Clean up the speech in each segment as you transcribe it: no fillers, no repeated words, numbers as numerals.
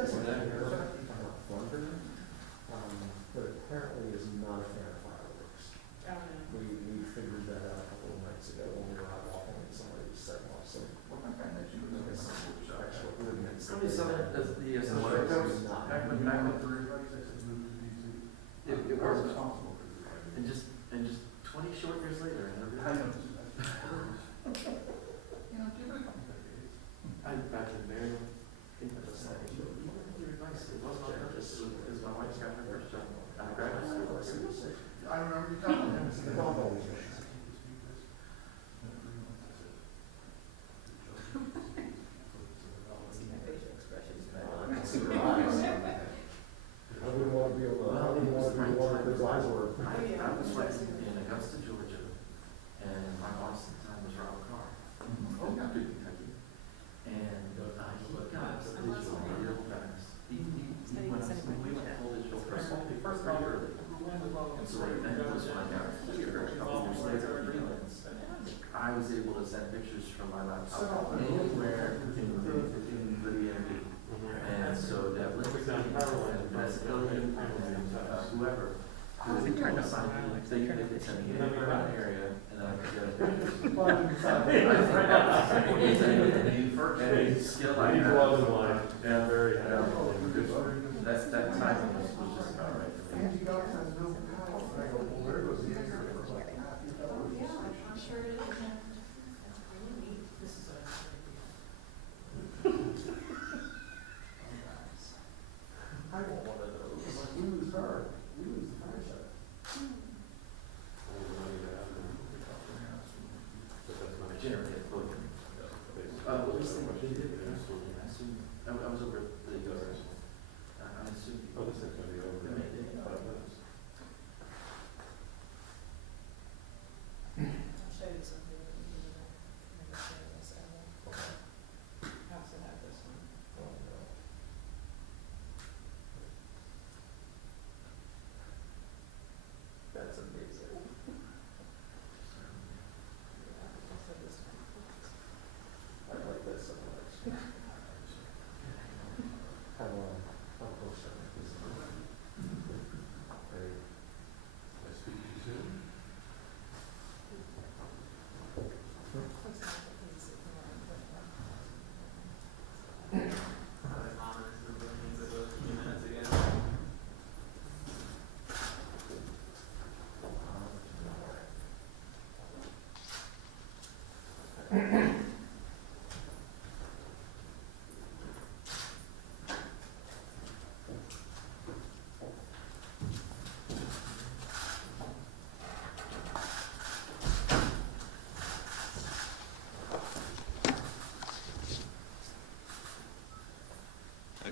doesn't matter. Fun for them. But apparently is not a fan of fireworks. We figured that out a couple of nights ago when we were out walking and somebody was setting off some actual ordinance. How many southern does the It was responsible. And just 20 short years later, I know. I can very think of the same. Your advice, it wasn't on purpose, because my wife got her first job out of graduate school. I remember you telling him. The dog always wins. I wouldn't want to be able to, I wouldn't want to be the one that his eyes were. I was like in Augusta, Georgia, and my boss at the time was Robert Carr. Oh, yeah, Kentucky. And he got digital real fast. He went we went full digital first pretty early. And so then it was when I got here, a couple years later, I was able to send pictures from my laptop anywhere in the DMV. And so that was and whoever who was in the sign, they could send me anywhere around the area, and then I could get a picture. Skill I had. Yeah, very That timing was just about right for me. I want one of those. We lose her. We lose the franchise. I generated a book. What was the thing he did? I was over at the I assume. Oh, this is going to be over. They made it. I'll show you something that you can do that. I can show you this. I also have this one. Oh, no. That's amazing. Also this one. I like that so much. How close are we? Very. I speak to you soon. Looks like a piece of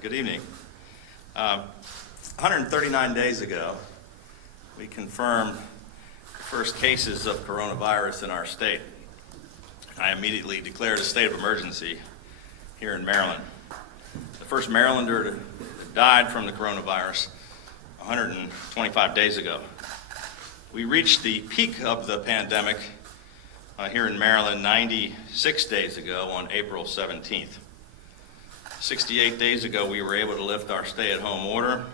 Good evening. 139 days ago, we confirmed the first cases of coronavirus in our state. I immediately declared a state of emergency here in Maryland. The first Marylander to died from the coronavirus 125 days ago. We reached the peak of the pandemic here in Maryland 96 days ago on April 17th. 68 days ago, we were able to lift our stay-at-home order,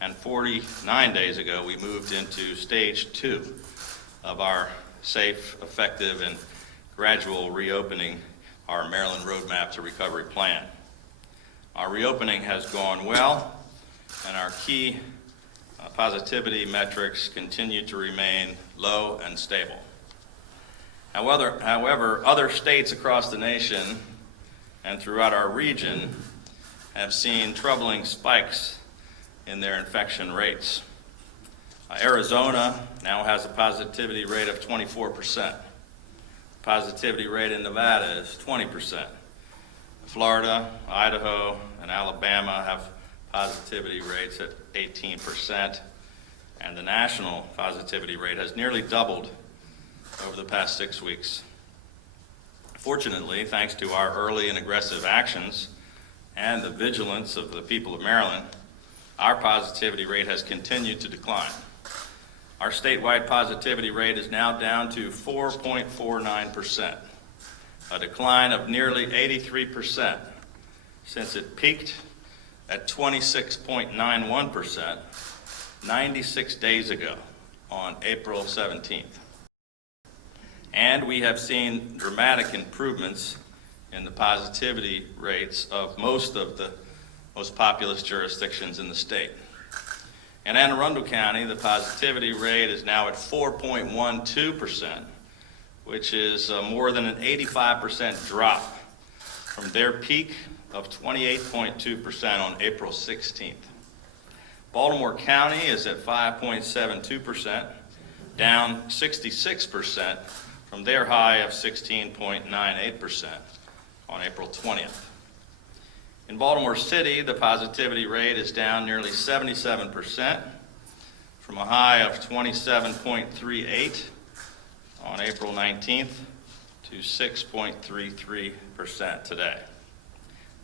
and 49 days ago, we moved into stage 2 of our safe, effective, and gradual reopening, our Maryland Roadmap to Recovery plan. Our reopening has gone well, and our key positivity metrics continue to remain low and stable. However, other states across the nation and throughout our region have seen troubling spikes in their infection rates. Arizona now has a positivity rate of 24%. Positivity rate in Nevada is 20%. Florida, Idaho, and Alabama have positivity rates at 18%, and the national positivity rate has nearly doubled over the past 6 weeks. Fortunately, thanks to our early and aggressive actions and the vigilance of the people of Maryland, our positivity rate has continued to decline. Our statewide positivity rate is now down to 4.49%, a decline of nearly 83% since it peaked at 26.91% 96 days ago on April 17th. And we have seen dramatic improvements in the positivity rates of most of the most populous jurisdictions in the state. In Anne Arundel County, the positivity rate is now at 4.12%, which is more than an 85% drop from their peak of 28.2% on April 16th. Baltimore County is at 5.72%, down 66% from their high of 16.98% on April 20th. In Baltimore City, the positivity rate is down nearly 77% from a high of 27.38 on April 19th to 6.33% today.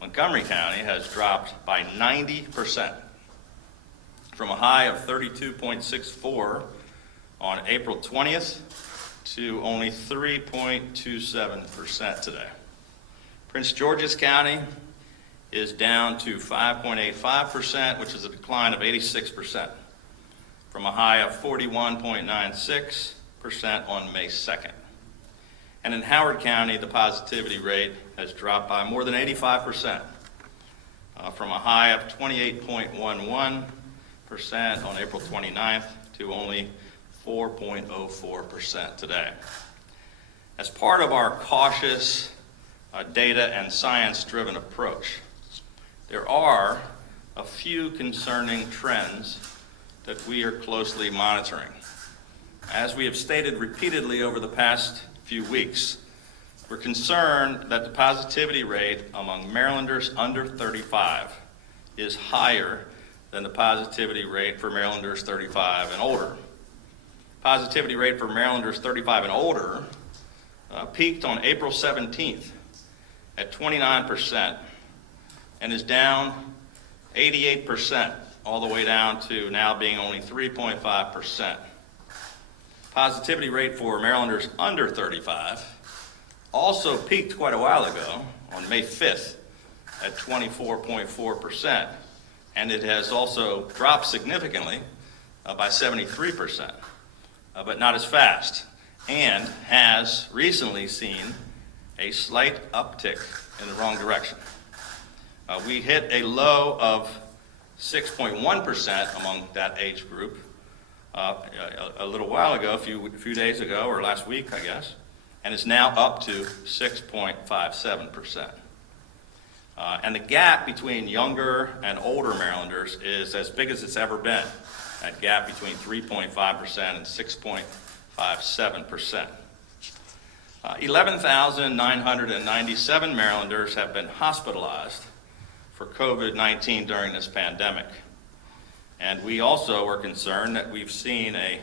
Montgomery County has dropped by 90% from a high of 32.64 on April 20th to only 3.27% today. Prince George's County is down to 5.85%, which is a decline of 86% from a high of 41.96% on May 2nd. And in Howard County, the positivity rate has dropped by more than 85% from a high of 28.11% on April 29th to only 4.04% today. As part of our cautious data and science-driven approach, there are a few concerning trends that we are closely monitoring. As we have stated repeatedly over the past few weeks, we're concerned that the positivity rate among Marylanders under 35 is higher than the positivity rate for Marylanders 35 and older. Positivity rate for Marylanders 35 and older peaked on April 17th at 29% and is down 88% all the way down to now being only 3.5%. Positivity rate for Marylanders under 35 also peaked quite a while ago on May 5th at 24.4%, and it has also dropped significantly by 73%, but not as fast, and has recently seen a slight uptick in the wrong direction. We hit a low of 6.1% among that age group a little while ago, a few days ago, or last week, I guess, and is now up to 6.57%. And the gap between younger and older Marylanders is as big as it's ever been, that gap between 3.5% and 6.57%. 11,997 Marylanders have been hospitalized for COVID-19 during this pandemic. And we also are concerned that we've seen a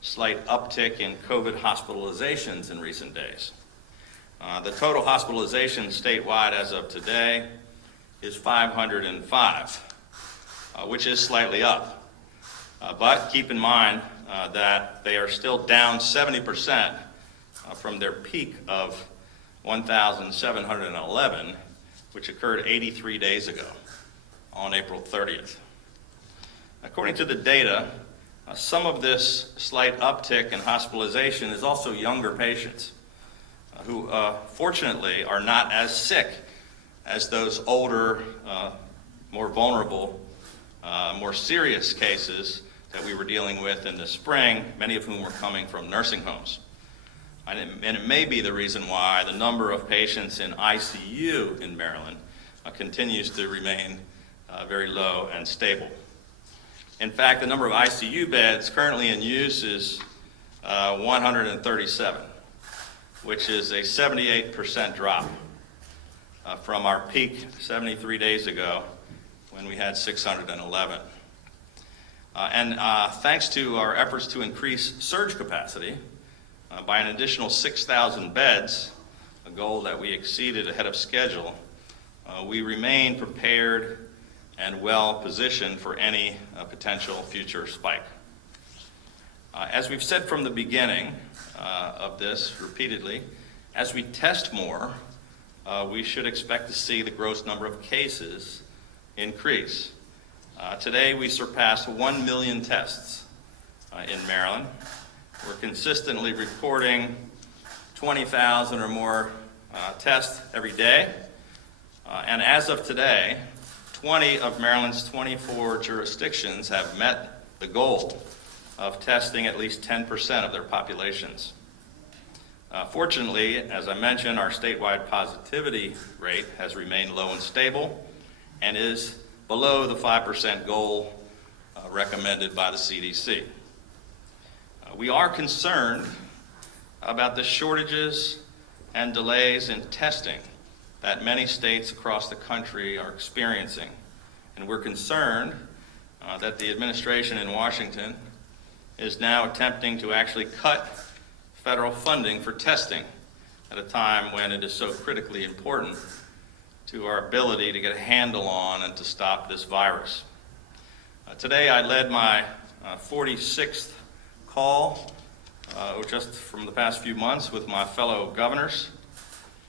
slight uptick in COVID hospitalizations in recent days. The total hospitalizations statewide as of today is 505, which is slightly up. But keep in mind that they are still down 70% from their peak of 1,711, which occurred 83 days ago on April 30th. According to the data, some of this slight uptick in hospitalization is also younger patients who fortunately are not as sick as those older, more vulnerable, more serious cases that we were dealing with in the spring, many of whom were coming from nursing homes. And it may be the reason why the number of patients in ICU in Maryland continues to remain very low and stable. In fact, the number of ICU beds currently in use is 137, which is a 78% drop from our peak 73 days ago when we had 611. And thanks to our efforts to increase surge capacity by an additional 6,000 beds, a goal that we exceeded ahead of schedule, we remain prepared and well positioned for any potential future spike. As we've said from the beginning of this repeatedly, as we test more, we should expect to see the gross number of cases increase. Today, we surpassed 1 million tests in Maryland. We're consistently reporting 20,000 or more tests every day. And as of today, 20 of Maryland's 24 jurisdictions have met the goal of testing at least 10% of their populations. Fortunately, as I mentioned, our statewide positivity rate has remained low and stable and is below the 5% goal recommended by the CDC. We are concerned about the shortages and delays in testing that many states across the country are experiencing. And we're concerned that the administration in Washington is now attempting to actually cut federal funding for testing at a time when it is so critically important to our ability to get a handle on and to stop this virus. Today I led my 46th call just from the past few months with my fellow governors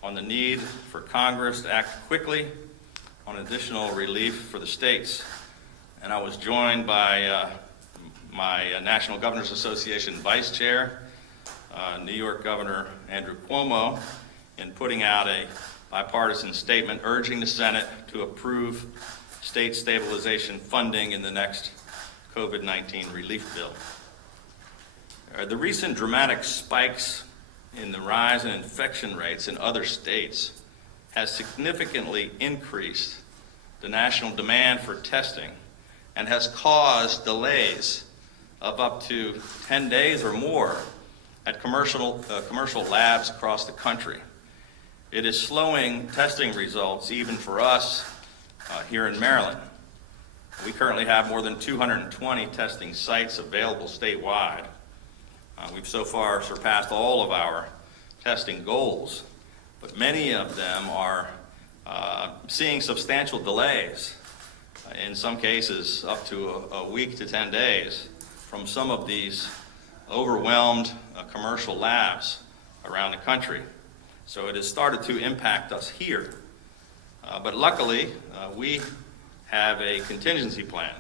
on the need for Congress to act quickly on additional relief for the states. And I was joined by my National Governors Association Vice Chair, New York Governor Andrew Cuomo, in putting out a bipartisan statement urging the Senate to approve state stabilization funding in the next COVID-19 relief bill. The recent dramatic spikes in the rise in infection rates in other states has significantly increased the national demand for testing and has caused delays of up to 10 days or more at commercial labs across the country. It is slowing testing results even for us here in Maryland. We currently have more than 220 testing sites available statewide. We've so far surpassed all of our testing goals, but many of them are seeing substantial delays, in some cases up to a week to 10 days, from some of these overwhelmed commercial labs around the country. So it has started to impact us here. But luckily, we have a contingency plan.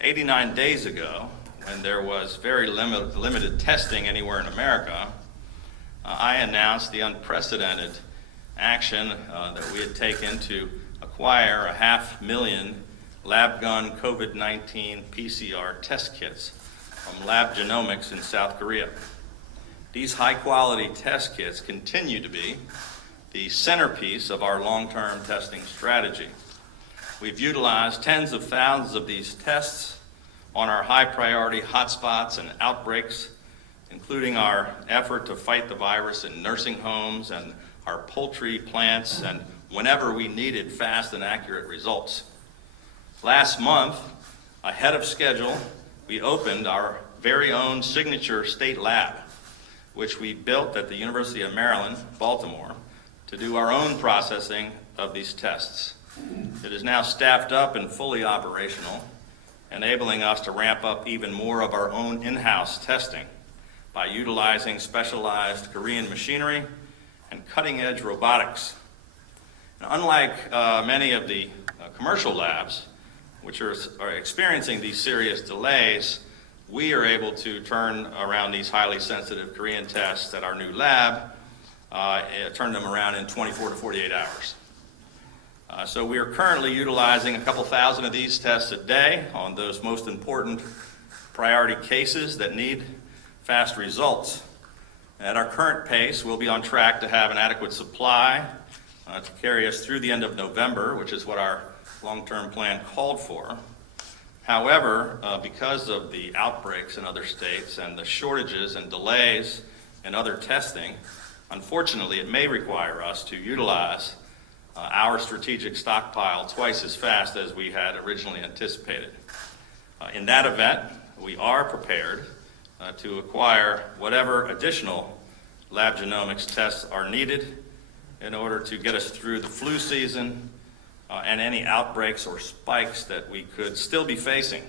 89 days ago, when there was very limited testing anywhere in America, I announced the unprecedented action that we had taken to acquire 500,000 lab-gun COVID-19 PCR test kits from Lab Genomics in South Korea. These high-quality test kits continue to be the centerpiece of our long-term testing strategy. We've utilized tens of thousands of these tests on our high-priority hotspots and outbreaks, including our effort to fight the virus in nursing homes and our poultry plants, and whenever we needed fast and accurate results. Last month, ahead of schedule, we opened our very own signature state lab, which we built at the University of Maryland, Baltimore, to do our own processing of these tests. It is now staffed up and fully operational, enabling us to ramp up even more of our own in-house testing by utilizing specialized Korean machinery and cutting-edge robotics. Now, unlike many of the commercial labs, which are experiencing these serious delays, we are able to turn around these highly sensitive Korean tests at our new lab, turn them around in 24 to 48 hours. So we are currently utilizing a couple thousand of these tests a day on those most important priority cases that need fast results. At our current pace, we'll be on track to have an adequate supply to carry us through the end of November, which is what our long-term plan called for. However, because of the outbreaks in other states and the shortages and delays in other testing, unfortunately, it may require us to utilize our strategic stockpile twice as fast as we had originally anticipated. In that event, we are prepared to acquire whatever additional lab genomics tests are needed in order to get us through the flu season and any outbreaks or spikes that we could still be facing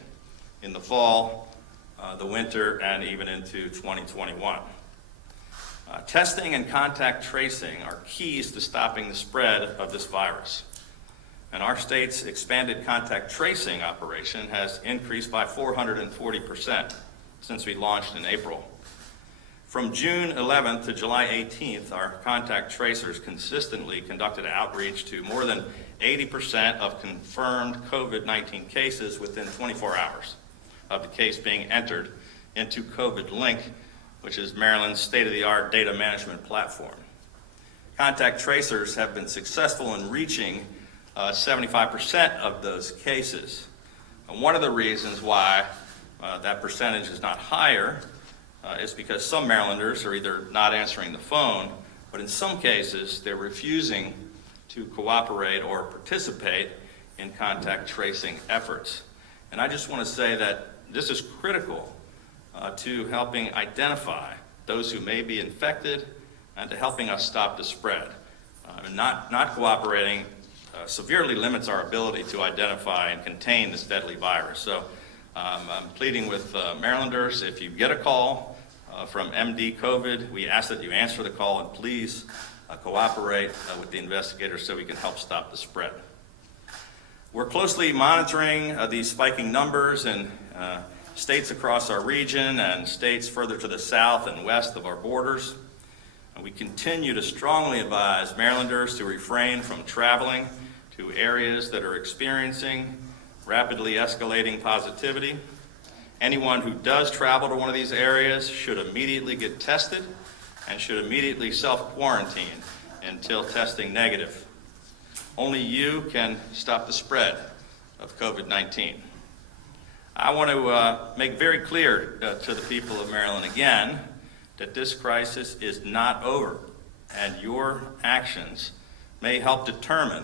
in the fall, the winter, and even into 2021. Testing and contact tracing are keys to stopping the spread of this virus. And our state's expanded contact tracing operation has increased by 440% since we launched in April. From June 11th to July 18th, our contact tracers consistently conducted outreach to more than 80% of confirmed COVID-19 cases within 24 hours of the case being entered into COVID Link, which is Maryland's state-of-the-art data management platform. Contact tracers have been successful in reaching 75% of those cases. And one of the reasons why that percentage is not higher is because some Marylanders are either not answering the phone, but in some cases they're refusing to cooperate or participate in contact tracing efforts. And I just want to say that this is critical to helping identify those who may be infected and to helping us stop the spread. Not cooperating severely limits our ability to identify and contain this deadly virus. So I'm pleading with Marylanders, if you get a call from MD COVID, we ask that you answer the call and please cooperate with the investigators so we can help stop the spread. We're closely monitoring these spiking numbers in states across our region and states further to the south and west of our borders. And we continue to strongly advise Marylanders to refrain from traveling to areas that are experiencing rapidly escalating positivity. Anyone who does travel to one of these areas should immediately get tested and should immediately self-quarantine until testing negative. Only you can stop the spread of COVID-19. I want to make very clear to the people of Maryland again that this crisis is not over, and your actions may help determine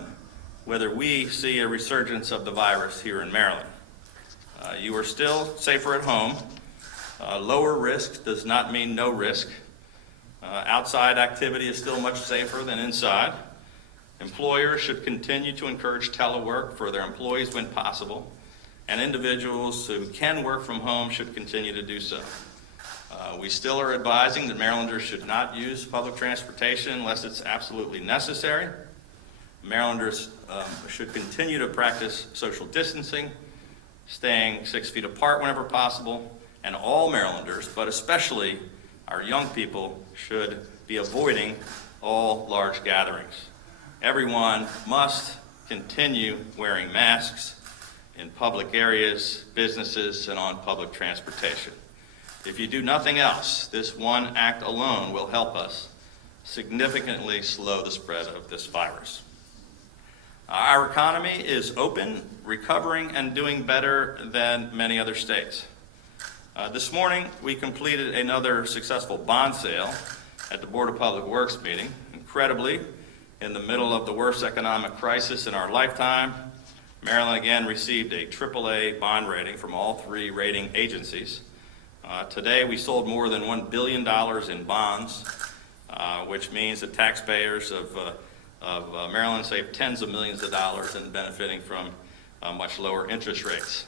whether we see a resurgence of the virus here in Maryland. You are still safer at home. Lower risk does not mean no risk. Outside activity is still much safer than inside. Employers should continue to encourage telework for their employees when possible, and individuals who can work from home should continue to do so. We still are advising that Marylanders should not use public transportation unless it's absolutely necessary. Marylanders should continue to practice social distancing, staying 6 feet apart whenever possible, and all Marylanders, but especially our young people, should be avoiding all large gatherings. Everyone must continue wearing masks in public areas, businesses, and on public transportation. If you do nothing else, this one act alone will help us significantly slow the spread of this virus. Our economy is open, recovering, and doing better than many other states. This morning, we completed another successful bond sale at the Board of Public Works meeting. Incredibly, in the middle of the worst economic crisis in our lifetime, Maryland again received a AAA bond rating from all three rating agencies. Today, we sold more than $1 billion in bonds, which means that taxpayers of Maryland save tens of millions of dollars and benefiting from much lower interest rates.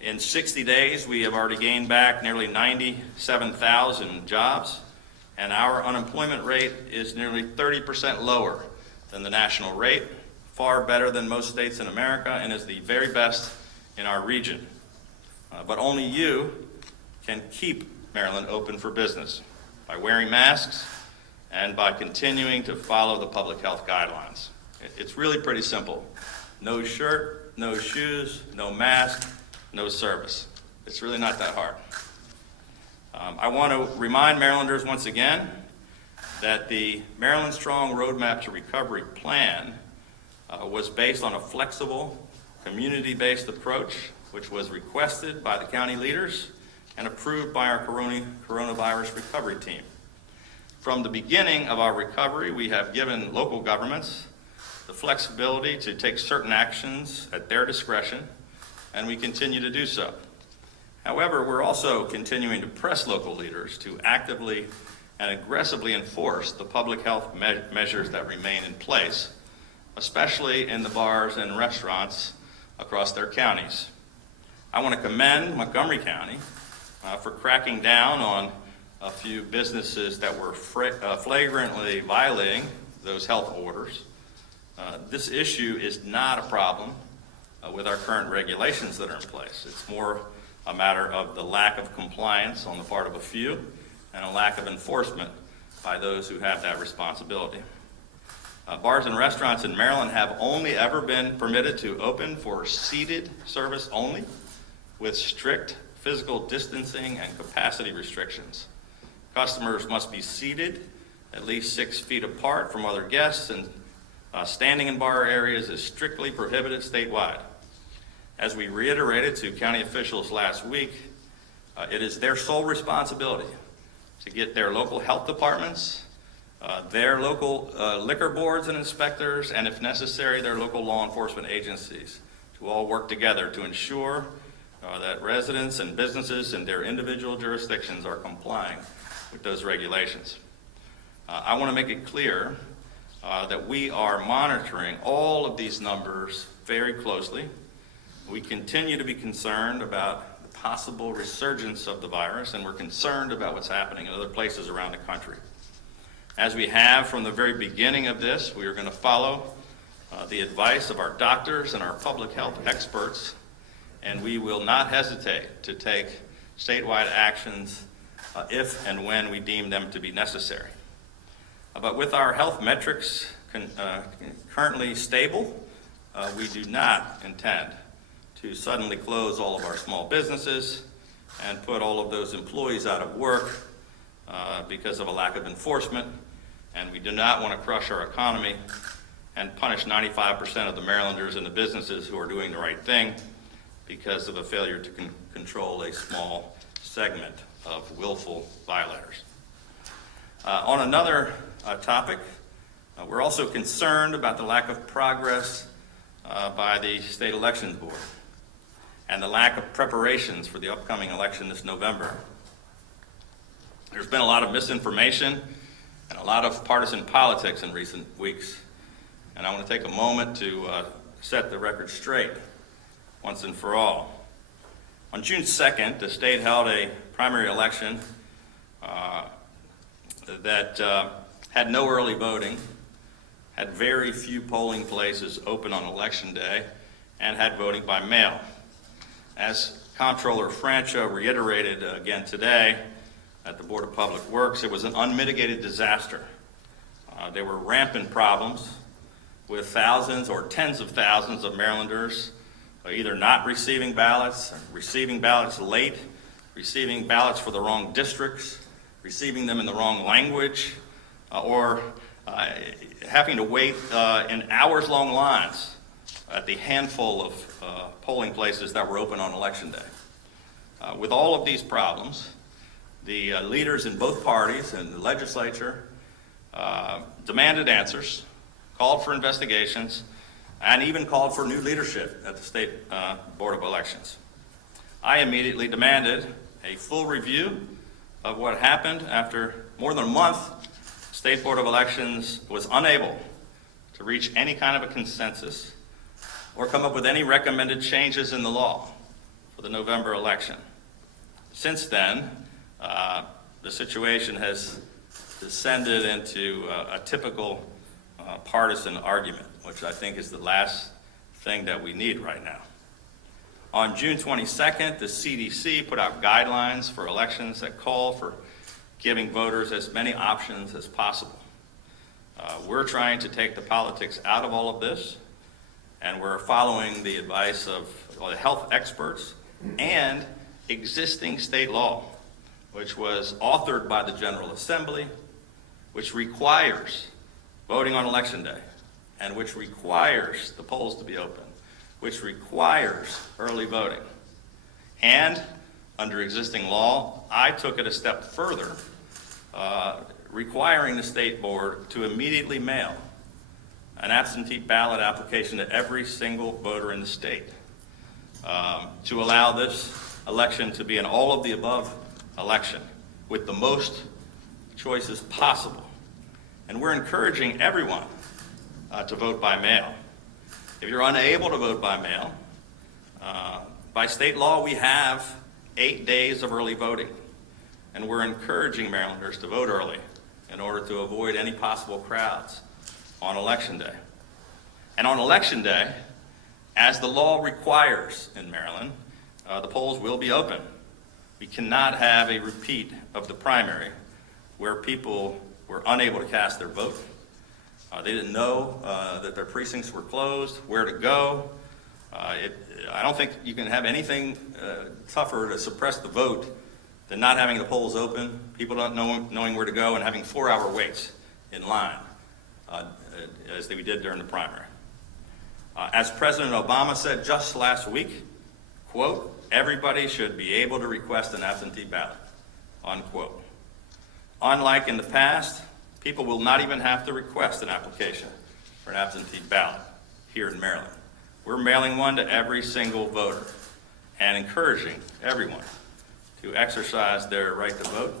In 60 days, we have already gained back nearly 97,000 jobs, and our unemployment rate is nearly 30% lower than the national rate, far better than most states in America, and is the very best in our region. But only you can keep Maryland open for business by wearing masks and by continuing to follow the public health guidelines. It's really pretty simple. No shirt, no shoes, no mask, no service. It's really not that hard. I want to remind Marylanders once again that the Maryland Strong Roadmap to Recovery plan was based on a flexible, community-based approach, which was requested by the county leaders and approved by our coronavirus recovery team. From the beginning of our recovery, we have given local governments the flexibility to take certain actions at their discretion, and we continue to do so. However, we're also continuing to press local leaders to actively and aggressively enforce the public health measures that remain in place, especially in the bars and restaurants across their counties. I want to commend Montgomery County for cracking down on a few businesses that were flagrantly violating those health orders. This issue is not a problem with our current regulations that are in place. It's more a matter of the lack of compliance on the part of a few and a lack of enforcement by those who have that responsibility. Bars and restaurants in Maryland have only ever been permitted to open for seated service only, with strict physical distancing and capacity restrictions. Customers must be seated at least 6 feet apart from other guests, and standing in bar areas is strictly prohibited statewide. As we reiterated to county officials last week, it is their sole responsibility to get their local health departments, their local liquor boards and inspectors, and if necessary, their local law enforcement agencies to all work together to ensure that residents and businesses in their individual jurisdictions are complying with those regulations. I want to make it clear that we are monitoring all of these numbers very closely. We continue to be concerned about the possible resurgence of the virus, and we're concerned about what's happening in other places around the country. As we have from the very beginning of this, we are going to follow the advice of our doctors and our public health experts, and we will not hesitate to take statewide actions if and when we deem them to be necessary. But with our health metrics currently stable, we do not intend to suddenly close all of our small businesses and put all of those employees out of work because of a lack of enforcement. And we do not want to crush our economy and punish 95% of the Marylanders and the businesses who are doing the right thing because of a failure to control a small segment of willful violators. On another topic, we're also concerned about the lack of progress by the State Elections Board and the lack of preparations for the upcoming election this November. There's been a lot of misinformation and a lot of partisan politics in recent weeks, and I want to take a moment to set the record straight once and for all. On June 2nd, the state held a primary election that had no early voting, had very few polling places open on Election Day, and had voting by mail. As Comptroller Francho reiterated again today at the Board of Public Works, it was an unmitigated disaster. There were rampant problems with thousands or tens of thousands of Marylanders either not receiving ballots, receiving ballots late, receiving ballots for the wrong districts, receiving them in the wrong language, or having to wait in hours-long lines at the handful of polling places that were open on Election Day. With all of these problems, the leaders in both parties and the legislature demanded answers, called for investigations, and even called for new leadership at the State Board of Elections. I immediately demanded a full review of what happened after more than a month. State Board of Elections was unable to reach any kind of a consensus or come up with any recommended changes in the law for the November election. Since then, the situation has descended into a typical partisan argument, which I think is the last thing that we need right now. On June 22nd, the CDC put out guidelines for elections that call for giving voters as many options as possible. We're trying to take the politics out of all of this, and we're following the advice of the health experts and existing state law, which was authored by the General Assembly, which requires voting on Election Day, and which requires the polls to be open, which requires early voting. And under existing law, I took it a step further, requiring the state board to immediately mail an absentee ballot application to every single voter in the state to allow this election to be an all-of-the-above election with the most choices possible. And we're encouraging everyone to vote by mail. If you're unable to vote by mail, by state law we have 8 days of early voting, and we're encouraging Marylanders to vote early in order to avoid any possible crowds on Election Day. And on Election Day, as the law requires in Maryland, the polls will be open. We cannot have a repeat of the primary where people were unable to cast their vote. They didn't know that their precincts were closed, where to go. I don't think you can have anything tougher to suppress the vote than not having the polls open, people not knowing where to go, and having 4-hour waits in line, as we did during the primary. As President Obama said just last week, quote, "Everybody should be able to request an absentee ballot," unquote. Unlike in the past, people will not even have to request an application for an absentee ballot here in Maryland. We're mailing one to every single voter and encouraging everyone to exercise their right to vote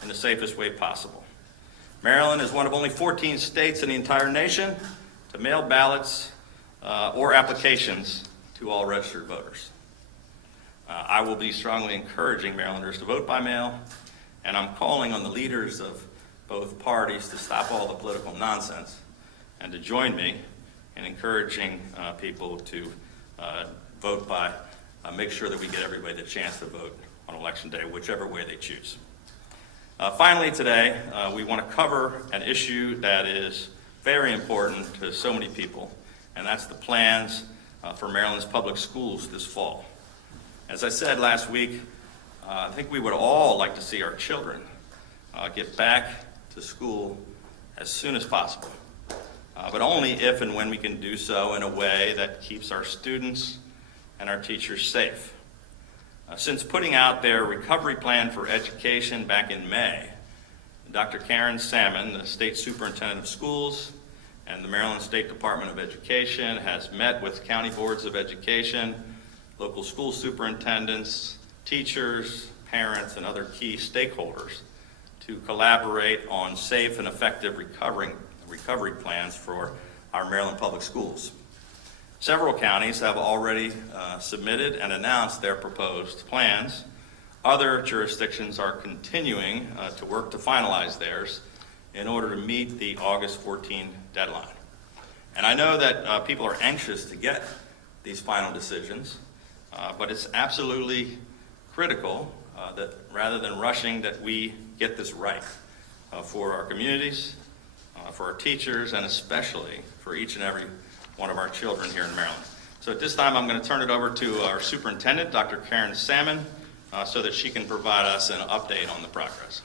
in the safest way possible. Maryland is one of only 14 states in the entire nation to mail ballots or applications to all registered voters. I will be strongly encouraging Marylanders to vote by mail, and I'm calling on the leaders of both parties to stop all the political nonsense and to join me in encouraging people to vote by, make sure that we get everybody the chance to vote on Election Day, whichever way they choose. Finally today, we want to cover an issue that is very important to so many people, and that's the plans for Maryland's public schools this fall. As I said last week, I think we would all like to see our children get back to school as soon as possible, but only if and when we can do so in a way that keeps our students and our teachers safe. Since putting out their recovery plan for education back in May, Dr. Karen Salmon, the State Superintendent of Schools, and the Maryland State Department of Education has met with county boards of education, local school superintendents, teachers, parents, and other key stakeholders to collaborate on safe and effective recovery plans for our Maryland public schools. Several counties have already submitted and announced their proposed plans. Other jurisdictions are continuing to work to finalize theirs in order to meet the August 14 deadline. And I know that people are anxious to get these final decisions, but it's absolutely critical that rather than rushing, that we get this right for our communities, for our teachers, and especially for each and every one of our children here in Maryland. So at this time, I'm going to turn it over to our superintendent, Dr. Karen Salmon, so that she can provide us an update on the progress.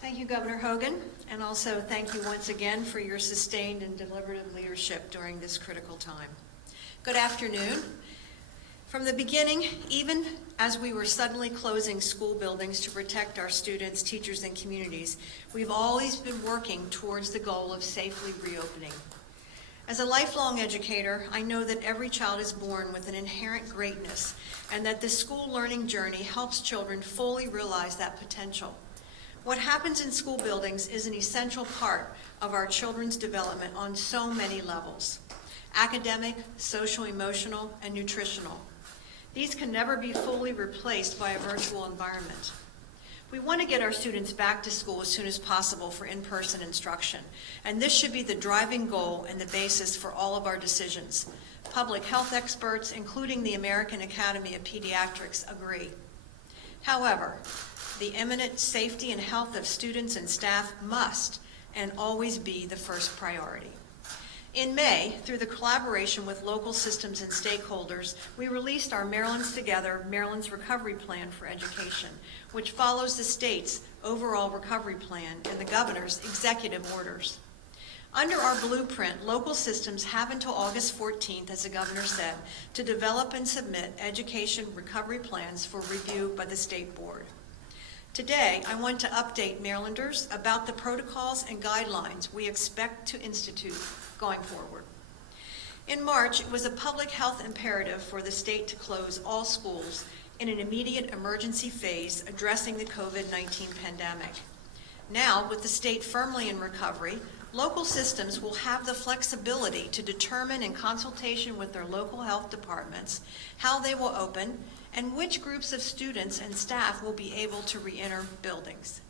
Thank you, Governor Hogan, and also thank you once again for your sustained and deliberative leadership during this critical time. Good afternoon. From the beginning, even as we were suddenly closing school buildings to protect our students, teachers, and communities, we've always been working towards the goal of safely reopening. As a lifelong educator, I know that every child is born with an inherent greatness, and that the school learning journey helps children fully realize that potential. What happens in school buildings is an essential part of our children's development on so many levels: academic, social, emotional, and nutritional. These can never be fully replaced by a virtual environment. We want to get our students back to school as soon as possible for in-person instruction, and this should be the driving goal and the basis for all of our decisions. Public health experts, including the American Academy of Pediatrics, agree. However, the imminent safety and health of students and staff must and always be the first priority. In May, through the collaboration with local systems and stakeholders, we released our Maryland's Together, Maryland's Recovery Plan for Education, which follows the state's overall recovery plan and the governor's executive orders. Under our blueprint, local systems have until August 14th, as the governor said, to develop and submit education recovery plans for review by the state board. Today, I want to update Marylanders about the protocols and guidelines we expect to institute going forward. In March, it was a public health imperative for the state to close all schools in an immediate emergency phase addressing the COVID-19 pandemic. Now, with the state firmly in recovery, local systems will have the flexibility to determine in consultation with their local health departments how they will open and which groups of students and staff will be able to re-enter buildings.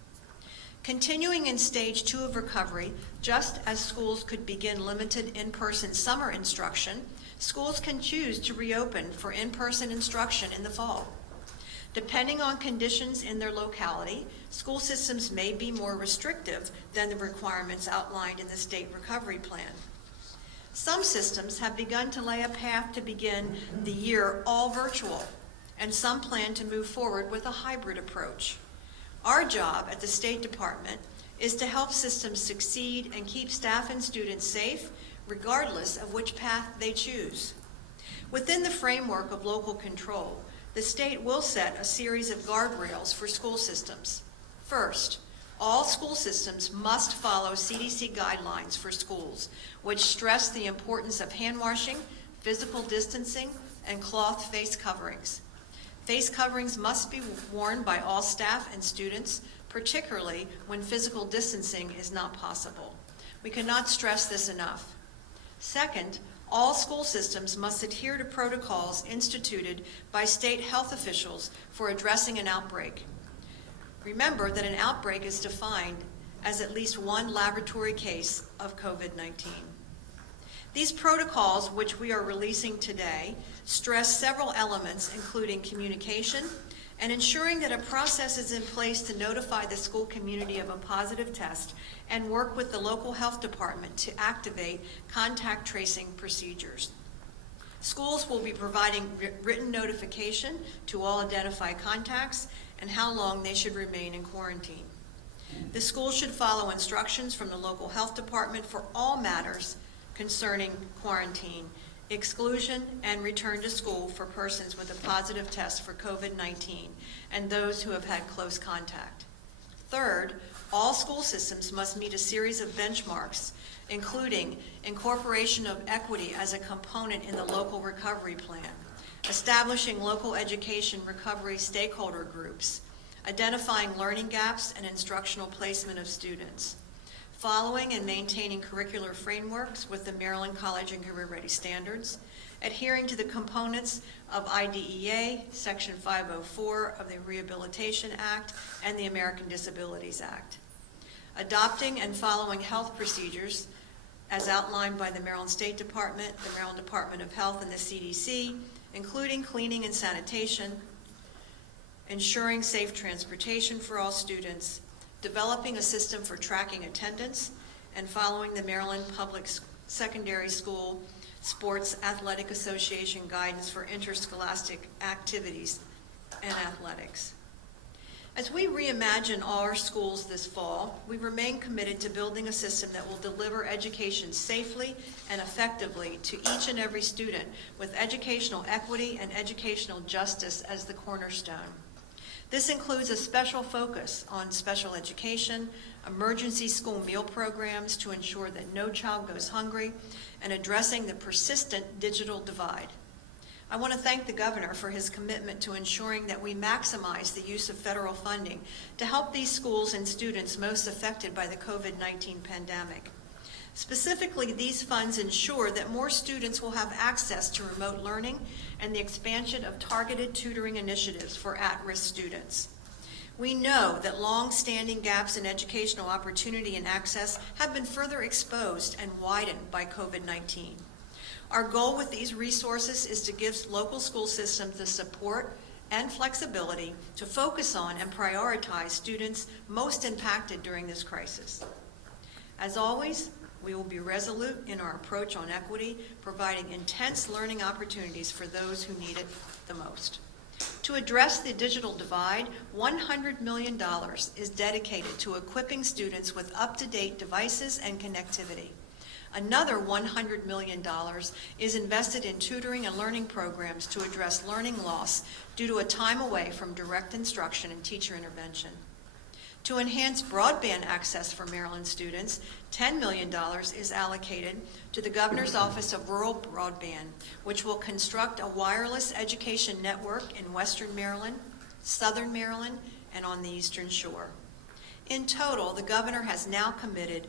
Continuing in stage 2 of recovery, just as schools could begin limited in-person summer instruction, schools can choose to reopen for in-person instruction in the fall. Depending on conditions in their locality, school systems may be more restrictive than the requirements outlined in the state recovery plan. Some systems have begun to lay a path to begin the year all virtual, and some plan to move forward with a hybrid approach. Our job at the State Department is to help systems succeed and keep staff and students safe, regardless of which path they choose. Within the framework of local control, the state will set a series of guardrails for school systems. First, all school systems must follow CDC guidelines for schools, which stress the importance of hand washing, physical distancing, and cloth face coverings. Face coverings must be worn by all staff and students, particularly when physical distancing is not possible. We cannot stress this enough. Second, all school systems must adhere to protocols instituted by state health officials for addressing an outbreak. Remember that an outbreak is defined as at least one laboratory case of COVID-19. These protocols, which we are releasing today, stress several elements, including communication and ensuring that a process is in place to notify the school community of a positive test and work with the local health department to activate contact tracing procedures. Schools will be providing written notification to all identified contacts and how long they should remain in quarantine. The school should follow instructions from the local health department for all matters concerning quarantine, exclusion, and return to school for persons with a positive test for COVID-19 and those who have had close contact. Third, all school systems must meet a series of benchmarks, including incorporation of equity as a component in the local recovery plan, establishing local education recovery stakeholder groups, identifying learning gaps and instructional placement of students, following and maintaining curricular frameworks with the Maryland College and Career Ready standards, adhering to the components of IDEA, Section 504 of the Rehabilitation Act and the American Disabilities Act, adopting and following health procedures as outlined by the Maryland State Department, the Maryland Department of Health, and the CDC, including cleaning and sanitation, ensuring safe transportation for all students, developing a system for tracking attendance, and following the Maryland Public Secondary School Sports Athletic Association guidance for interscholastic activities and athletics. As we reimagine our schools this fall, we remain committed to building a system that will deliver education safely and effectively to each and every student, with educational equity and educational justice as the cornerstone. This includes a special focus on special education, emergency school meal programs to ensure that no child goes hungry, and addressing the persistent digital divide. I want to thank the governor for his commitment to ensuring that we maximize the use of federal funding to help these schools and students most affected by the COVID-19 pandemic. Specifically, these funds ensure that more students will have access to remote learning and the expansion of targeted tutoring initiatives for at-risk students. We know that long-standing gaps in educational opportunity and access have been further exposed and widened by COVID-19. Our goal with these resources is to give local school systems the support and flexibility to focus on and prioritize students most impacted during this crisis. As always, we will be resolute in our approach on equity, providing intense learning opportunities for those who need it the most. To address the digital divide, $100 million is dedicated to equipping students with up-to-date devices and connectivity. Another $100 million is invested in tutoring and learning programs to address learning loss due to a time away from direct instruction and teacher intervention. To enhance broadband access for Maryland students, $10 million is allocated to the Governor's Office of Rural Broadband, which will construct a wireless education network in Western Maryland, Southern Maryland, and on the Eastern Shore. In total, the Governor has now committed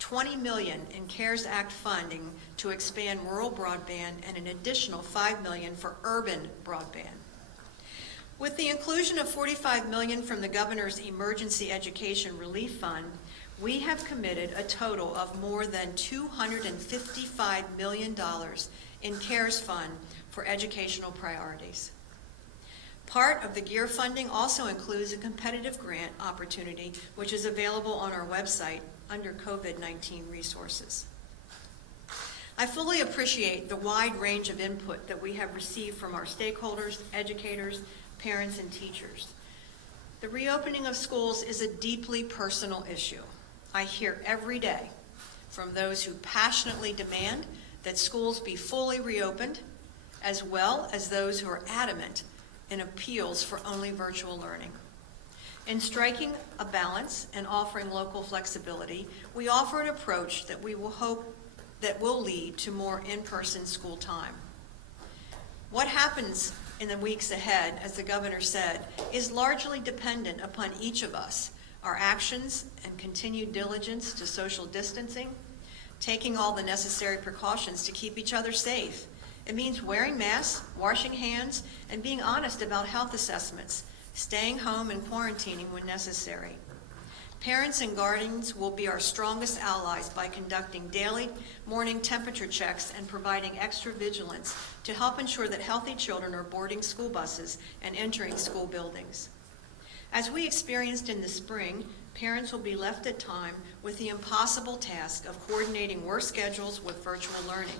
$20 million in CARES Act funding to expand rural broadband and an additional $5 million for urban broadband. With the inclusion of $45 million from the Governor's Emergency Education Relief Fund, we have committed a total of more than $255 million in CARES Fund for educational priorities. Part of the GEAR funding also includes a competitive grant opportunity, which is available on our website under COVID-19 resources. I fully appreciate the wide range of input that we have received from our stakeholders, educators, parents, and teachers. The reopening of schools is a deeply personal issue. I hear every day from those who passionately demand that schools be fully reopened, as well as those who are adamant in appeals for only virtual learning. In striking a balance and offering local flexibility, we offer an approach that we will hope that will lead to more in-person school time. What happens in the weeks ahead, as the governor said, is largely dependent upon each of us, our actions and continued diligence to social distancing, taking all the necessary precautions to keep each other safe. It means wearing masks, washing hands, and being honest about health assessments, staying home and quarantining when necessary. Parents and guardians will be our strongest allies by conducting daily morning temperature checks and providing extra vigilance to help ensure that healthy children are boarding school buses and entering school buildings. As we experienced in the spring, parents will be left at time with the impossible task of coordinating work schedules with virtual learning.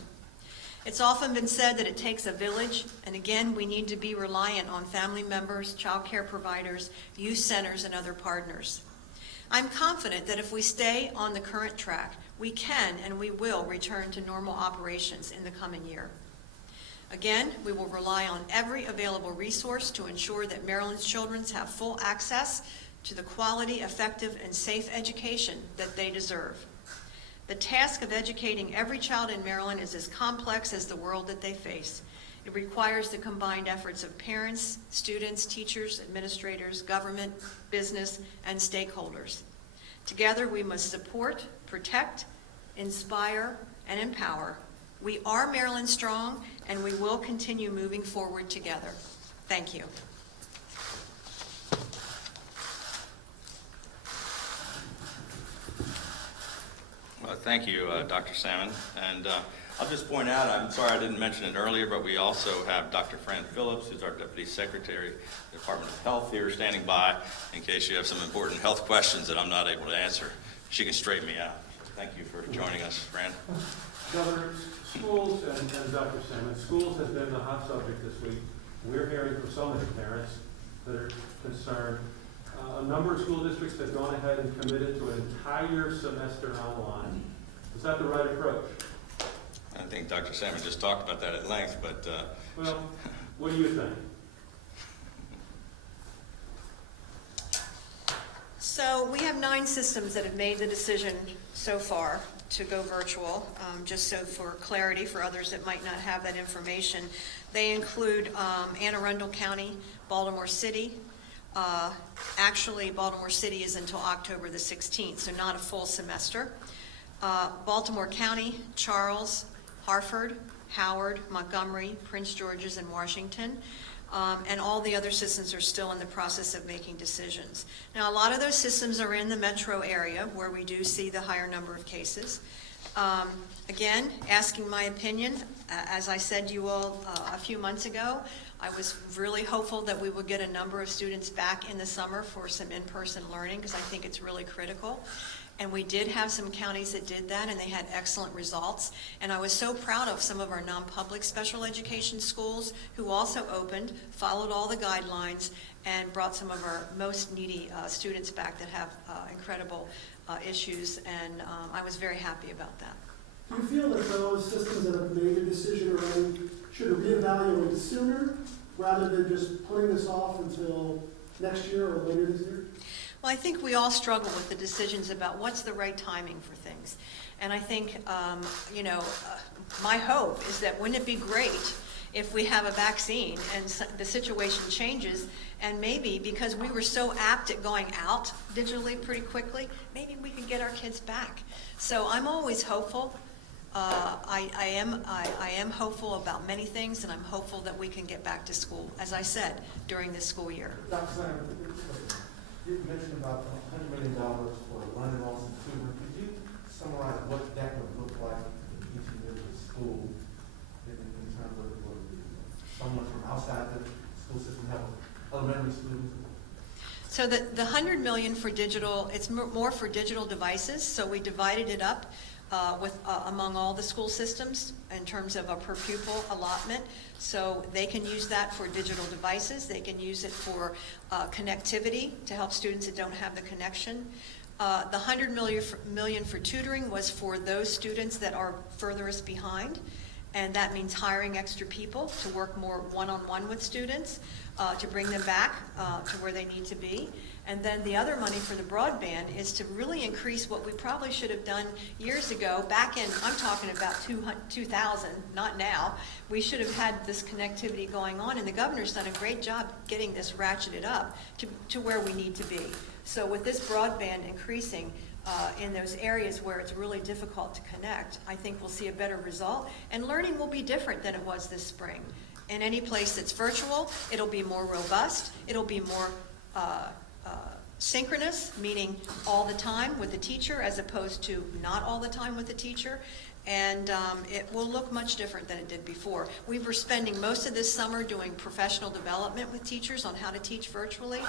It's often been said that it takes a village, and again, we need to be reliant on family members, child care providers, youth centers, and other partners. I'm confident that if we stay on the current track, we can and we will return to normal operations in the coming year. Again, we will rely on every available resource to ensure that Maryland's children have full access to the quality, effective, and safe education that they deserve. The task of educating every child in Maryland is as complex as the world that they face. It requires the combined efforts of parents, students, teachers, administrators, government, business, and stakeholders. Together, we must support, protect, inspire, and empower. We are Maryland Strong, and we will continue moving forward together. Thank you. Well, thank you, Dr. Salmon. And I'll just point out, I'm sorry I didn't mention it earlier, but we also have Dr. Fran Phillips, who's our Deputy Secretary, Department of Health, here standing by in case you have some important health questions that I'm not able to answer. She can straighten me out. Thank you for joining us, Fran. Governor, schools and Dr. Salmon, schools has been the hot subject this week. We're hearing from so many parents that are concerned. A number of school districts have gone ahead and committed to an entire semester online. Is that the right approach? I think Dr. Salmon just talked about that at length, but... Well, what do you think? So we have 9 systems that have made the decision so far to go virtual, just so for clarity for others that might not have that information. They include Anne Arundel County, Baltimore City. Actually, Baltimore City is until October the 16th, so not a full semester. Baltimore County, Charles, Hartford, Howard, Montgomery, Prince George's, and Washington. And all the other systems are still in the process of making decisions. Now, a lot of those systems are in the metro area where we do see the higher number of cases. Again, asking my opinion, as I said to you all a few months ago, I was really hopeful that we would get a number of students back in the summer for some in-person learning because I think it's really critical. And we did have some counties that did that, and they had excellent results. And I was so proud of some of our non-public special education schools who also opened, followed all the guidelines, and brought some of our most needy students back that have incredible issues. And I was very happy about that. Do you feel that those systems that have made a decision already should be reevaluated sooner rather than just putting this off until next year or later this year? Well, I think we all struggle with the decisions about what's the right timing for things. And I think, my hope is that wouldn't it be great if we have a vaccine and the situation changes, and maybe because we were so apt at going out digitally pretty quickly, maybe we could get our kids back. So I'm always hopeful. I am hopeful about many things, and I'm hopeful that we can get back to school, as I said, during this school year. Dr. Snyder, you mentioned about $100 million for London Austin tutoring. Could you summarize what that would look like in each individual school in terms of someone from outside the school system, have elementary students? So the $100 million for digital, it's more for digital devices, so we divided it up among all the school systems in terms of a per pupil allotment. So they can use that for digital devices. They can use it for connectivity to help students that don't have the connection. The $100 million for tutoring was for those students that are furthest behind, and that means hiring extra people to work more one-on-one with students to bring them back to where they need to be. And then the other money for the broadband is to really increase what we probably should have done years ago, back in, I'm talking about 2000, not now. We should have had this connectivity going on, and the governor's done a great job getting this ratcheted up to where we need to be. So with this broadband increasing in those areas where it's really difficult to connect, I think we'll see a better result, and learning will be different than it was this spring. In any place that's virtual, it'll be more robust, it'll be more synchronous, meaning all the time with the teacher as opposed to not all the time with the teacher, and it will look much different than it did before. We were spending most of this summer doing professional development with teachers on how to teach virtually.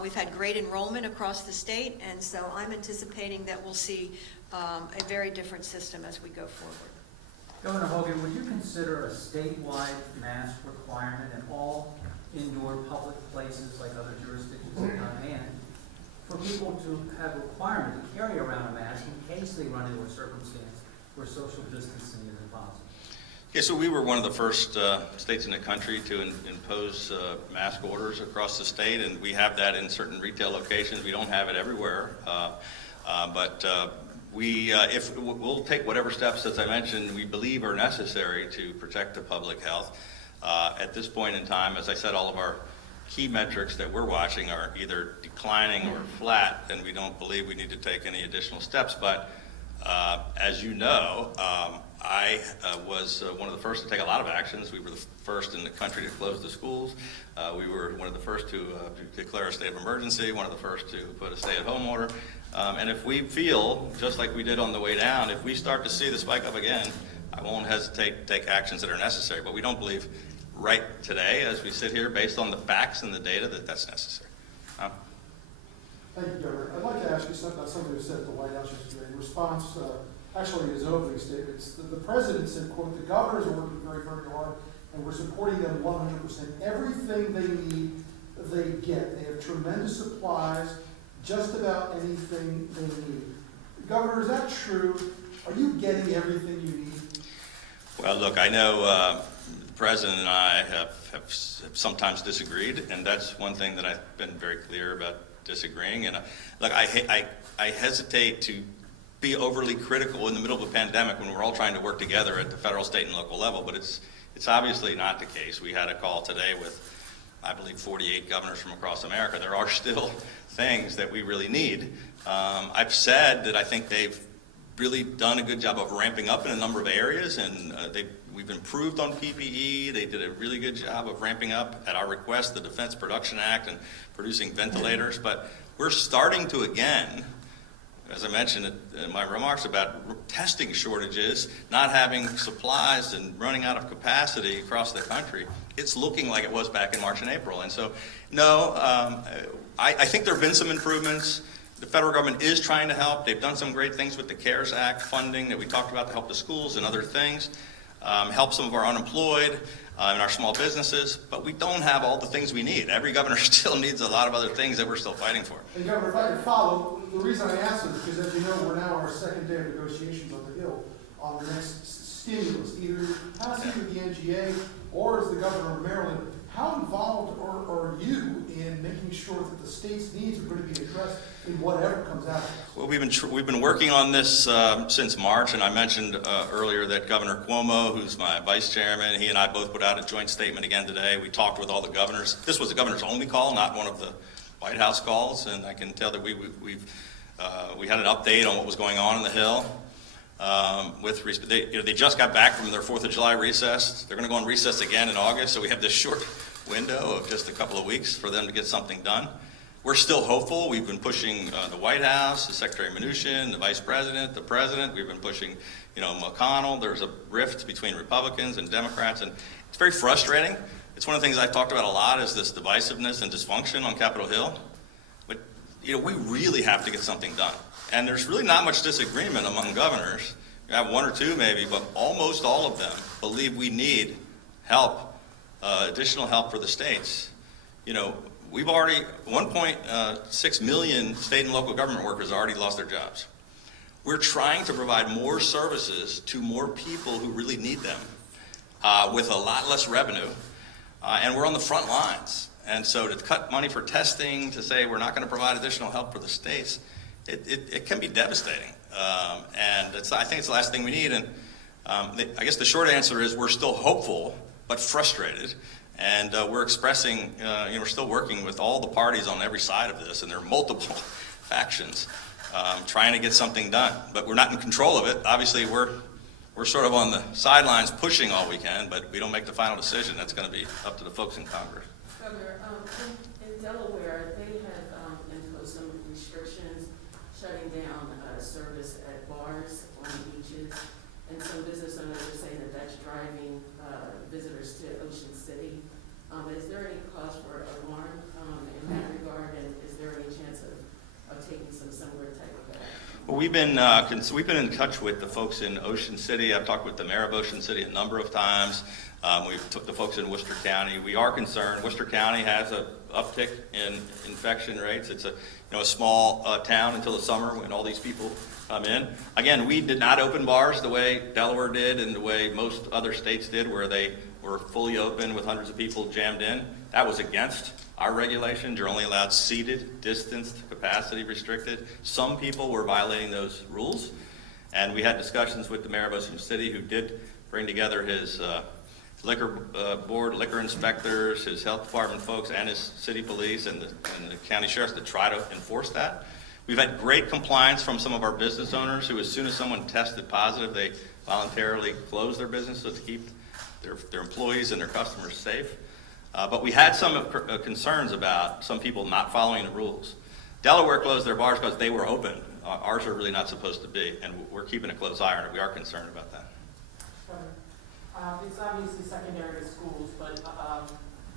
We've had great enrollment across the state, and so I'm anticipating that we'll see a very different system as we go forward. Governor Hogan, would you consider a statewide mask requirement in all indoor public places like other jurisdictions have done, and for people to have a requirement to carry around a mask in case they run into a circumstance where social distancing is impossible? Yeah, so we were one of the first states in the country to impose mask orders across the state, and we have that in certain retail locations. We don't have it everywhere, but we'll take whatever steps, as I mentioned, we believe are necessary to protect the public health. At this point in time, as I said, all of our key metrics that we're watching are either declining or flat, and we don't believe we need to take any additional steps. But as you know, I was one of the first to take a lot of actions. We were the first in the country to close the schools. We were one of the first to declare a state of emergency, one of the first to put a stay-at-home order. And if we feel, just like we did on the way down, if we start to see the spike up again, I won't hesitate to take actions that are necessary. But we don't believe right today, as we sit here, based on the facts and the data, that that's necessary. Thank you, Governor. I'd like to ask you something about something you said at the White House yesterday. In response, actually, his opening statements, the president said, quote, "The governors are working very, very hard, and we're supporting them 100%. Everything they need, they get. They have tremendous supplies, just about anything they need." Governor, is that true? Are you getting everything you need? Well, look, I know the president and I have sometimes disagreed, and that's one thing that I've been very clear about disagreeing. And look, I hesitate to be overly critical in the middle of a pandemic when we're all trying to work together at the federal, state, and local level, but it's obviously not the case. We had a call today with, I believe, 48 governors from across America. There are still things that we really need. I've said that I think they've really done a good job of ramping up in a number of areas, and we've improved on PPE. They did a really good job of ramping up, at our request, the Defense Production Act and producing ventilators. But we're starting to, again, as I mentioned in my remarks about testing shortages, not having supplies and running out of capacity across the country, it's looking like it was back in March and April. And so, no, I think there have been some improvements. The federal government is trying to help. They've done some great things with the CARES Act funding that we talked about to help the schools and other things, help some of our unemployed and our small businesses, but we don't have all the things we need. Every governor still needs a lot of other things that we're still fighting for. And Governor, if I could follow, the reason I asked is because, as you know, we're now on our second day of negotiations on the Hill on the next stimulus, either passing with the NGA or as the governor of Maryland. How involved are you in making sure that the state's needs are going to be addressed in whatever comes out of this? Well, we've been working on this since March, and I mentioned earlier that Governor Cuomo, who's my vice chairman, he and I both put out a joint statement again today. We talked with all the governors. This was the governor's only call, not one of the White House calls, and I can tell that we had an update on what was going on in the Hill. They just got back from their 4th of July recess. They're going to go on recess again in August, so we have this short window of just a couple of weeks for them to get something done. We're still hopeful. We've been pushing the White House, the Secretary Mnuchin, the Vice President, the President. We've been pushing, McConnell. There's a rift between Republicans and Democrats, and it's very frustrating. It's one of the things I've talked about a lot is this divisiveness and dysfunction on Capitol Hill. But, we really have to get something done. And there's really not much disagreement among governors. You have one or two maybe, but almost all of them believe we need help, additional help for the states. We've already, 1.6 million state and local government workers already lost their jobs. We're trying to provide more services to more people who really need them with a lot less revenue, and we're on the front lines. And so to cut money for testing, to say we're not going to provide additional help for the states, it can be devastating. And I think it's the last thing we need. And I guess the short answer is we're still hopeful, but frustrated. And we're expressing, we're still working with all the parties on every side of this, and there are multiple factions trying to get something done. But we're not in control of it. Obviously, we're sort of on the sidelines pushing all we can, but we don't make the final decision. That's going to be up to the folks in Congress. Governor, in Delaware, they have imposed some restrictions, shutting down service at bars on beaches, and some business owners are saying that that's driving visitors to Ocean City. Is there any cause for alarm in that regard, and is there any chance of taking some similar type of action? Well, we've been in touch with the folks in Ocean City. I've talked with the mayor of Ocean City a number of times. We've took the folks in Worcester County. We are concerned. Worcester County has an uptick in infection rates. It's a small town until the summer when all these people come in. Again, we did not open bars the way Delaware did and the way most other states did, where they were fully open with hundreds of people jammed in. That was against our regulations. You're only allowed seated, distanced, capacity restricted. Some people were violating those rules, and we had discussions with the mayor of Ocean City, who did bring together his liquor board, liquor inspectors, his health department folks, and his city police and the county sheriffs to try to enforce that. We've had great compliance from some of our business owners who, as soon as someone tested positive, they voluntarily closed their businesses to keep their employees and their customers safe. But we had some concerns about some people not following the rules. Delaware closed their bars because they were open. Ours are really not supposed to be, and we're keeping a close eye on it. We are concerned about that. It's obviously secondary to schools, but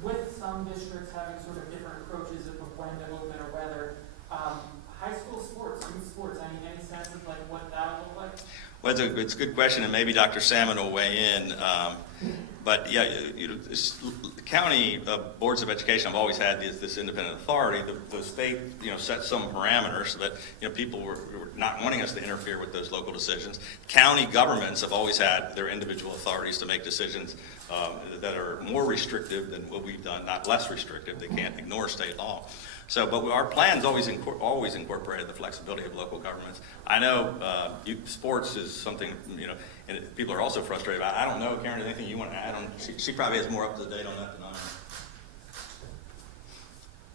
with some districts having sort of different approaches of when to open or whether, high school sports, youth sports, any sense of like what that'll look like? Well, it's a good question, and maybe Dr. Salmon will weigh in. But yeah, the county boards of education have always had this independent authority. The state, set some parameters so that people were not wanting us to interfere with those local decisions. County governments have always had their individual authorities to make decisions that are more restrictive than what we've done, not less restrictive. They can't ignore state law. So, but our plans always incorporated the flexibility of local governments. I know youth sports is something, and people are also frustrated about. I don't know, Karen, is anything you want to add on? She probably has more up to date on that than I am.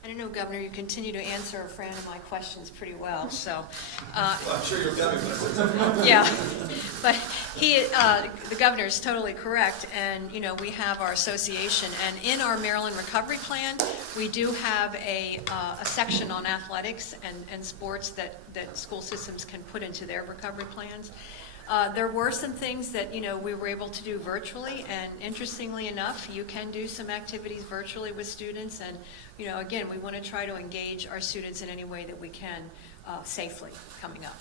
I don't know, Governor, you continue to answer a friend of my questions pretty well, so. Well, I'm sure you'll get it. Yeah, but the governor is totally correct, and, we have our association, and in our Maryland Recovery Plan, we do have a section on athletics and sports that school systems can put into their recovery plans. There were some things that, we were able to do virtually, and interestingly enough, you can do some activities virtually with students, and, again, we want to try to engage our students in any way that we can safely coming up.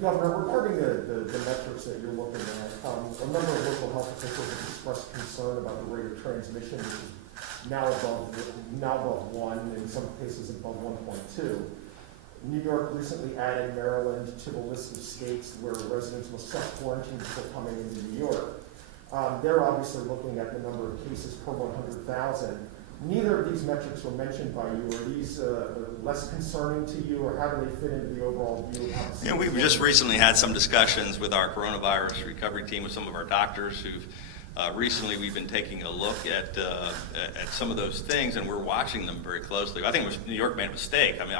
Governor, regarding the metrics that you're looking at, a number of local health officials have expressed concern about the rate of transmission, which is now above 1, in some cases above 1.2. New York recently added Maryland to the list of states where residents must self-quarantine before coming into New York. They're obviously looking at the number of cases per 100,000. Neither of these metrics were mentioned by you. Are these less concerning to you, or how do they fit into the overall view of how the We've just recently had some discussions with our coronavirus recovery team with some of our doctors who've Recently, we've been taking a look at some of those things, and we're watching them very closely. I think New York made a mistake. I mean,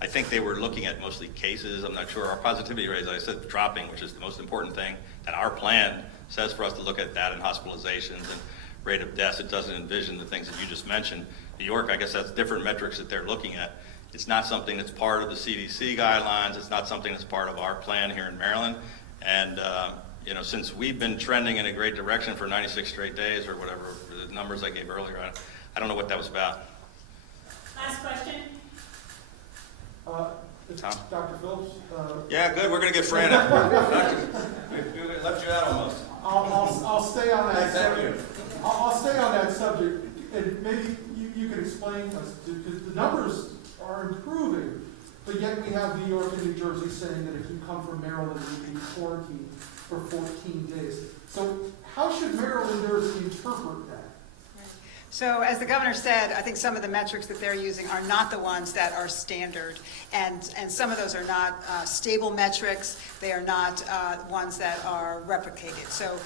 I think they were looking at mostly cases. I'm not sure. Our positivity rate, as I said, dropping, which is the most important thing. And our plan says for us to look at that and hospitalizations and rate of deaths. It doesn't envision the things that you just mentioned. New York, I guess that's different metrics that they're looking at. It's not something that's part of the CDC guidelines. It's not something that's part of our plan here in Maryland. And since we've been trending in a great direction for 96 straight days or whatever, the numbers I gave earlier, I don't know what that was about. Last question. Tom? Dr. Phillips? Yeah, good. We're going to get Fran out. We left you out almost. I'll stay on that Thank subject. you. I'll stay on that subject, and maybe you can explain to us, because the numbers are improving, but yet we have New York and New Jersey saying that if you come from Maryland, you need quarantine for 14 days. So how should Marylanders interpret that? So as the governor said, I think some of the metrics that they're using are not the ones that are standard, and some of those are not stable metrics. They are not ones that are replicated. So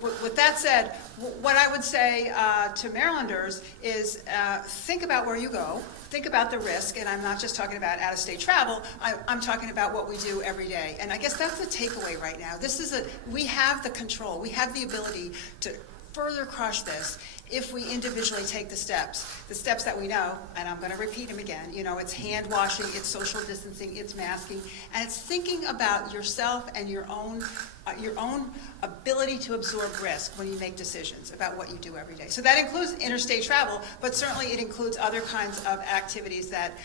with that said, what I would say to Marylanders is think about where you go. Think about the risk, and I'm not just talking about out-of-state travel. I'm talking about what we do every day. And I guess that's the takeaway right now. We have the control. We have the ability to further crush this if we individually take the steps that we know, and I'm going to repeat them again. It's hand washing, it's social distancing, it's masking, and it's thinking about yourself and your own ability to absorb risk when you make decisions about what you do every day. So that includes interstate travel, but certainly it includes other kinds of activities that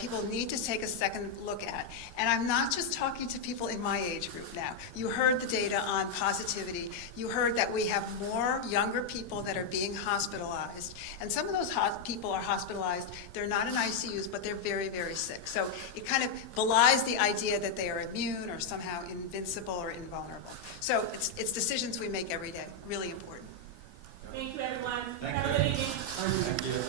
people need to take a second look at. And I'm not just talking to people in my age group now. You heard the data on positivity. You heard that we have more younger people that are being hospitalized. And some of those people are hospitalized. They're not in ICUs, but they're very, very sick. So it kind of belies the idea that they are immune or somehow invincible or invulnerable. So it's decisions we make every day. Really important. Thank you, everyone. Thank Have you. a good evening. Thank you.